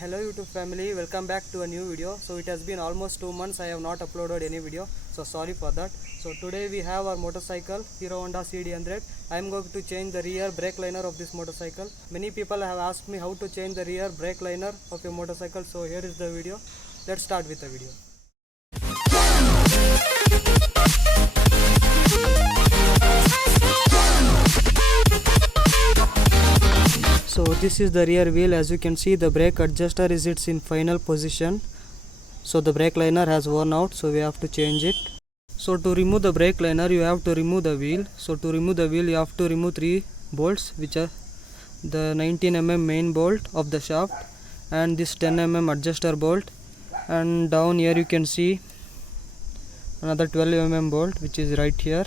Hello YouTube family, welcome back to a new video. So it has been almost 2 months I have not uploaded any video, so sorry for that. So today we have our motorcycle Herohonda CD100. I am going to change the rear brake liner of this motorcycle. Many people have asked me how to change the rear brake liner of your motorcycle, so here is the video. Let's start with the video. So this is the rear wheel. As you can see, the brake adjuster is in final position. So the brake liner has worn out, so we have to change it. So to remove the brake liner, you have to remove the wheel. So to remove the wheel, you have to remove 3 bolts, which are the 19 mm main bolt of the shaft and this 10 mm adjuster bolt, and down here you can see another 12 mm bolt which is right here.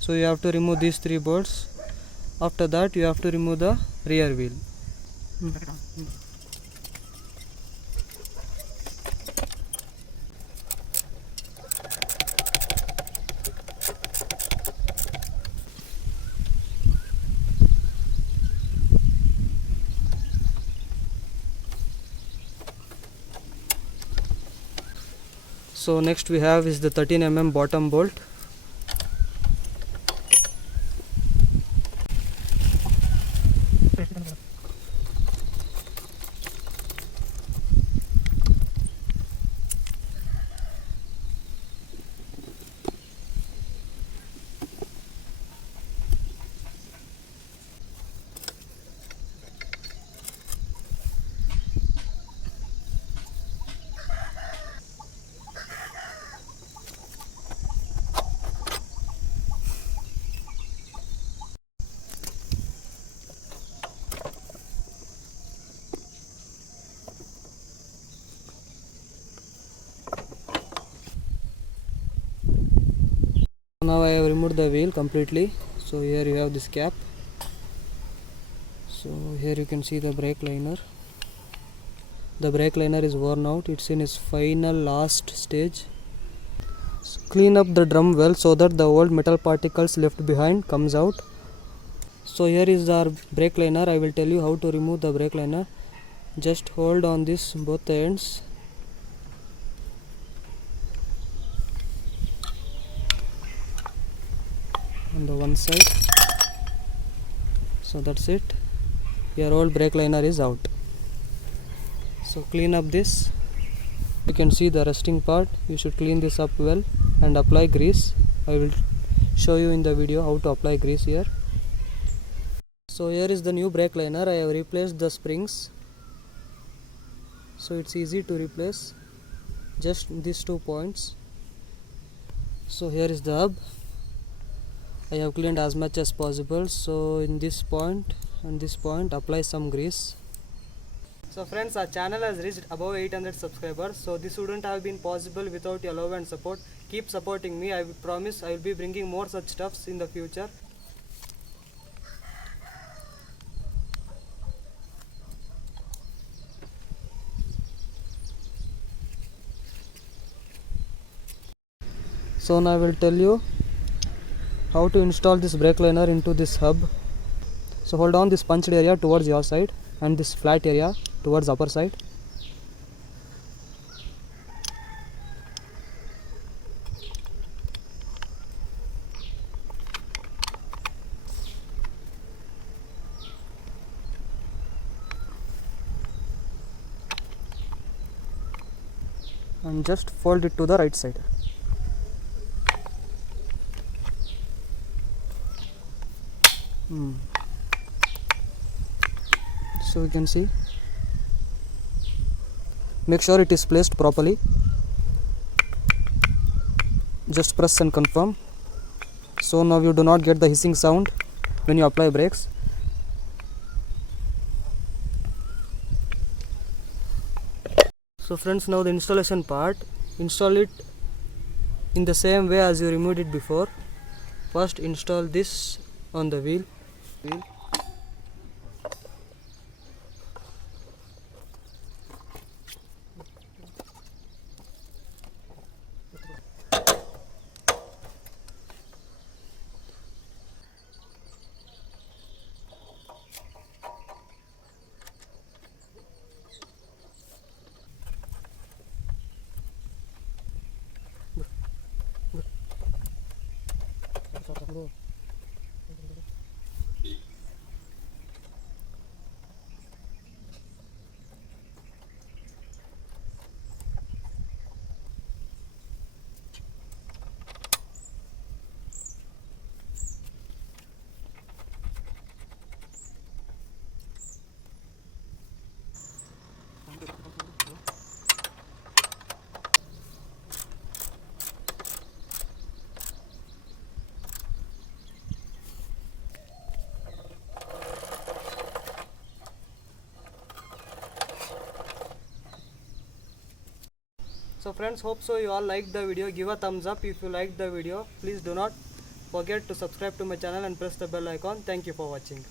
So you have to remove these 3 bolts. After that you have to remove the rear wheel. So next we have is the 13 mm bottom bolt. Now I have removed the wheel completely. So here you have this cap. So here you can see the brake liner. The brake liner is worn out. It's in its final last stage. So clean up the drum well so that the old metal particles left behind comes out. So here is our brake liner. I will tell you how to remove the brake liner. Just hold on this both ends. On the one side. So that's it. Your old brake liner is out. So clean up this. You can see the resting part. You should clean this up well and apply grease. I will show you in the video how to apply grease here. So here is the new brake liner. I have replaced the springs. So it's easy to replace. Just these 2 points. So here is the hub. I have cleaned as much as possible. So in this point and this point apply some grease. So friends, our channel has reached above 800 subscribers. So this wouldn't have been possible without your love and support. Keep supporting me. I promise I will be bringing more such stuffs in the future. So now I will tell you how to install this brake liner into this hub. So hold on this punched area towards your side and this flat area towards upper side. And just fold it to the right side. So you can see, make sure it is placed properly. Just press and confirm. So now you do not get the hissing sound when you apply brakes. So friends, now the installation part. Install it in the same way as you removed it before. First install this on the wheel. So friends, hope so you all liked the video. Give a thumbs up if you liked the video. Please do not forget to subscribe to my channel and press the bell icon. Thank you for watching.